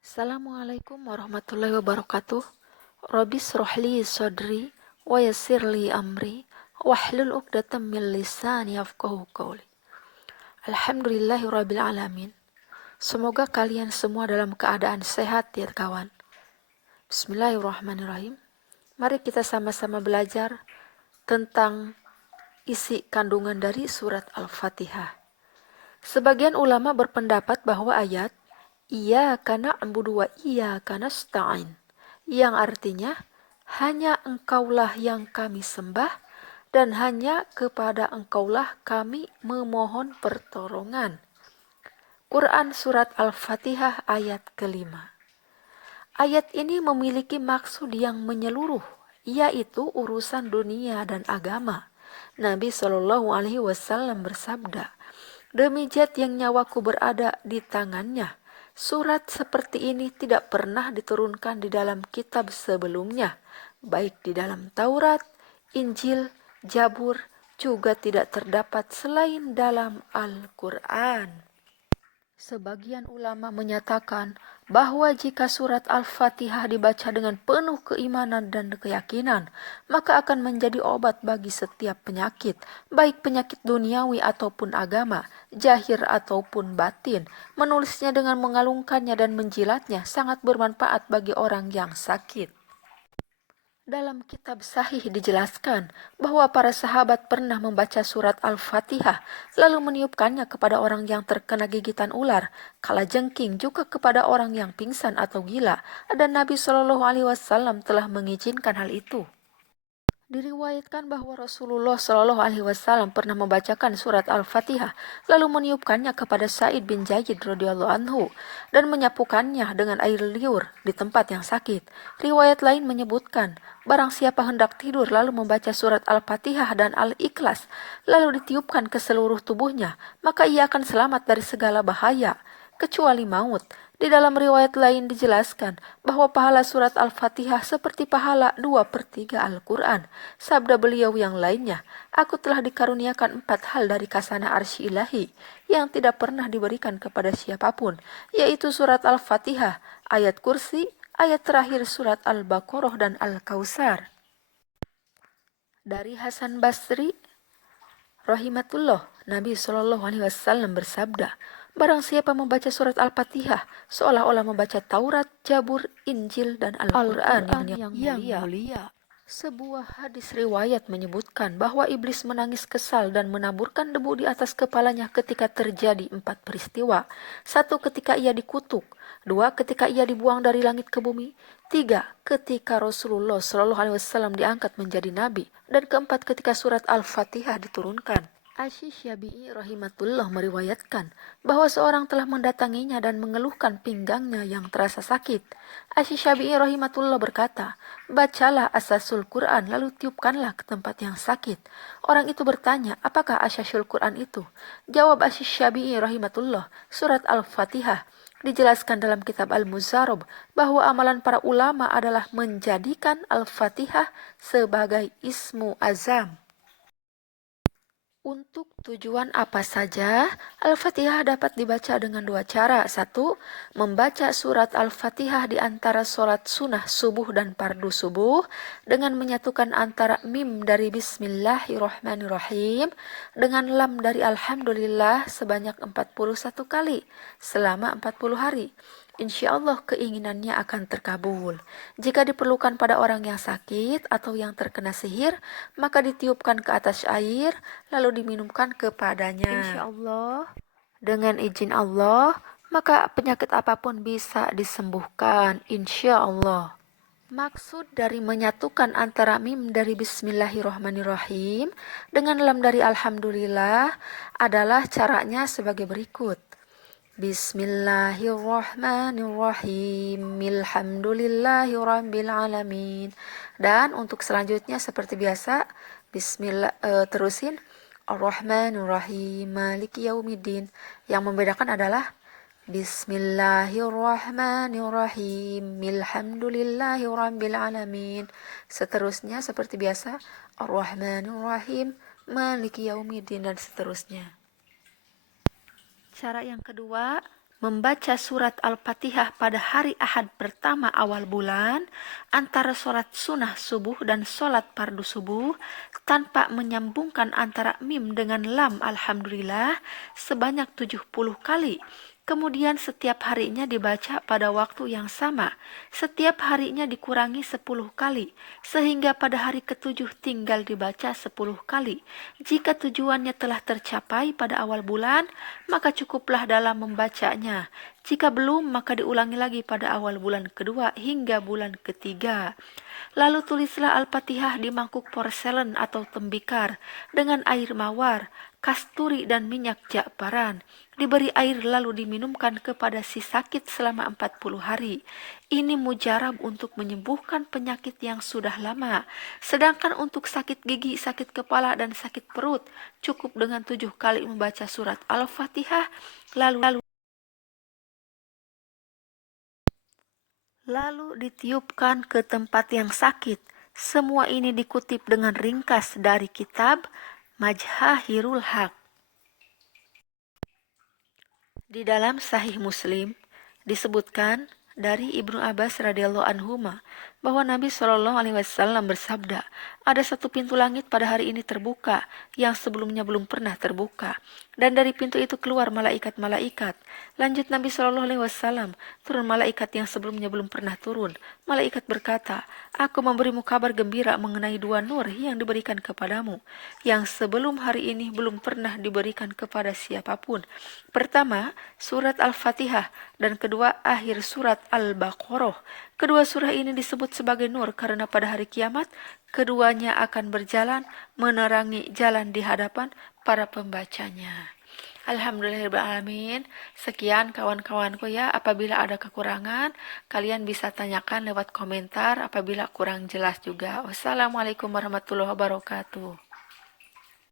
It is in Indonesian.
Assalamualaikum warahmatullahi wabarakatuh. Rabbi shrahli sadri wa yassirli amri wahlul 'uqdatam min lisani yafqahu qawli. Alhamdulillahirabbil alamin. Semoga kalian semua dalam keadaan sehat ya kawan. Bismillahirrahmanirrahim. Mari kita sama-sama belajar tentang isi kandungan dari surat Al-Fatihah. Sebagian ulama berpendapat bahwa ayat Iyyaka na'budu wa iyyaka nasta'in, yang artinya hanya Engkaulah yang kami sembah dan hanya kepada Engkaulah kami memohon pertolongan. Quran Surat Al-Fatihah ayat kelima. Ayat ini memiliki maksud yang menyeluruh, yaitu urusan dunia dan agama. Nabi Shallallahu Alaihi Wasallam bersabda, "Demi Zat yang nyawaku berada di tangannya, surat seperti ini tidak pernah diturunkan di dalam kitab sebelumnya, baik di dalam Taurat, Injil, Zabur, juga tidak terdapat selain dalam Al-Quran." Sebagian ulama menyatakan bahwa jika surat Al-Fatihah dibaca dengan penuh keimanan dan keyakinan, maka akan menjadi obat bagi setiap penyakit, baik penyakit duniawi ataupun agama, zahir ataupun batin. Menulisnya dengan mengalungkannya dan menjilatnya sangat bermanfaat bagi orang yang sakit. Dalam kitab Sahih dijelaskan bahwa para sahabat pernah membaca surat Al-Fatihah lalu meniupkannya kepada orang yang terkena gigitan ular, kalajengking juga kepada orang yang pingsan atau gila, dan Nabi Shallallahu Alaihi Wasallam telah mengizinkan hal itu. Diriwayatkan bahwa Rasulullah Shallallahu Alaihi Wasallam pernah membacakan surat Al-Fatihah, lalu meniupkannya kepada Sa'id bin Zaid radhiyallahu anhu dan menyapukannya dengan air liur di tempat yang sakit. Riwayat lain menyebutkan, barang siapa hendak tidur lalu membaca surat Al-Fatihah dan Al-Ikhlas, lalu ditiupkan ke seluruh tubuhnya, maka ia akan selamat dari segala bahaya, kecuali maut. Di dalam riwayat lain dijelaskan bahwa pahala surat Al-Fatihah seperti pahala 2/3 Al-Quran. Sabda beliau yang lainnya, aku telah dikaruniakan 4 hal dari khazanah arsy ilahi yang tidak pernah diberikan kepada siapapun, yaitu surat Al-Fatihah, ayat kursi, ayat terakhir surat Al-Baqarah dan Al-Kautsar. Dari Hasan Basri rahimatullah, Nabi Shallallahu Alaihi Wasallam bersabda, barang siapa membaca surat Al-Fatihah seolah-olah membaca Taurat, Zabur, Injil, dan Al-Quran yang mulia. Sebuah hadis riwayat menyebutkan bahwa iblis menangis kesal dan menaburkan debu di atas kepalanya ketika terjadi 4 peristiwa. 1. Ketika ia dikutuk. 2. Ketika ia dibuang dari langit ke bumi. 3. Ketika Rasulullah Shallallahu Alaihi Wasallam diangkat menjadi nabi. Dan keempat, ketika surat Al-Fatihah diturunkan. Asy-Syafi'i rahimatullah meriwayatkan bahwa seorang telah mendatanginya dan mengeluhkan pinggangnya yang terasa sakit. Asy-Syafi'i rahimatullah berkata, bacalah asasul Quran lalu tiupkanlah ke tempat yang sakit. Orang itu bertanya, apakah asasul Quran itu? Jawab Asy-Syafi'i rahimatullah, surat Al-Fatihah. Dijelaskan dalam kitab Al-Muzarab bahwa amalan para ulama adalah menjadikan Al-Fatihah sebagai ismu azam. Untuk tujuan apa saja, Al-Fatihah dapat dibaca dengan 2 cara. 1. Membaca surat Al-Fatihah di antara sholat sunnah subuh dan fardu subuh dengan menyatukan antara mim dari Bismillahirrahmanirrahim dengan lam dari Alhamdulillah sebanyak 41 kali selama 40 hari. Insya Allah keinginannya akan terkabul. Jika diperlukan pada orang yang sakit atau yang terkena sihir, maka ditiupkan ke atas air, lalu diminumkan kepadanya. Insya Allah, dengan izin Allah, maka penyakit apapun bisa disembuhkan. Insya Allah. Maksud dari menyatukan antara mim dari Bismillahirrahmanirrahim dengan lam dari Alhamdulillah adalah caranya sebagai berikut. Bismillahirrahmanirrahim. Alhamdulillahirabbil. Dan untuk selanjutnya seperti biasa, bismillah terusin Ar-Rahmanirrahim Maliki Yaumiddin. Yang membedakan adalah Bismillahirrahmanirrahim. Alhamdulillahirabbil. Seterusnya seperti biasa Ar-Rahmanirrahim Maliki Yaumiddin dan seterusnya. Cara yang kedua, membaca surat Al-Fatihah pada hari Ahad pertama awal bulan antara sholat sunnah subuh dan sholat fardu subuh tanpa menyambungkan antara mim dengan lam alhamdulillah sebanyak 70 kali. Kemudian setiap harinya dibaca pada waktu yang sama. Setiap harinya dikurangi 10 kali, sehingga pada hari ketujuh tinggal dibaca 10 kali. Jika tujuannya telah tercapai pada awal bulan, maka cukuplah dalam membacanya. Jika belum, maka diulangi lagi pada awal bulan kedua hingga bulan ketiga. Lalu tulislah Al-Fatihah di mangkuk porselen atau tembikar dengan air mawar, kasturi dan minyak ja'faran. Diberi air lalu diminumkan kepada si sakit selama 40 hari. Ini mujarab untuk menyembuhkan penyakit yang sudah lama. Sedangkan untuk sakit gigi, sakit kepala, dan sakit perut, cukup dengan 7 kali membaca surat Al-Fatihah, lalu ditiupkan ke tempat yang sakit. Semua ini dikutip dengan ringkas dari kitab Majhahirul Haq. Di dalam Sahih Muslim disebutkan dari Ibnu Abbas radhiyallahu anhuma bahwa Nabi Shallallahu alaihi wasallam bersabda, ada satu pintu langit pada hari ini terbuka yang sebelumnya belum pernah terbuka, dan dari pintu itu keluar malaikat-malaikat. Lanjut Nabi Shallallahu alaihi wasallam, turun malaikat yang sebelumnya belum pernah turun. Malaikat berkata, aku memberimu kabar gembira mengenai dua nur yang diberikan kepadamu, yang sebelum hari ini belum pernah diberikan kepada siapapun. Pertama, surat Al-Fatihah, dan kedua, akhir surat Al-Baqarah. Kedua surah ini disebut sebagai nur karena pada hari kiamat, keduanya akan berjalan menerangi jalan di hadapan para pembacanya. Alhamdulillahirrahmanirrahim. Sekian kawan-kawanku ya. Apabila ada kekurangan, kalian bisa tanyakan lewat komentar apabila kurang jelas juga. Wassalamualaikum warahmatullahi wabarakatuh.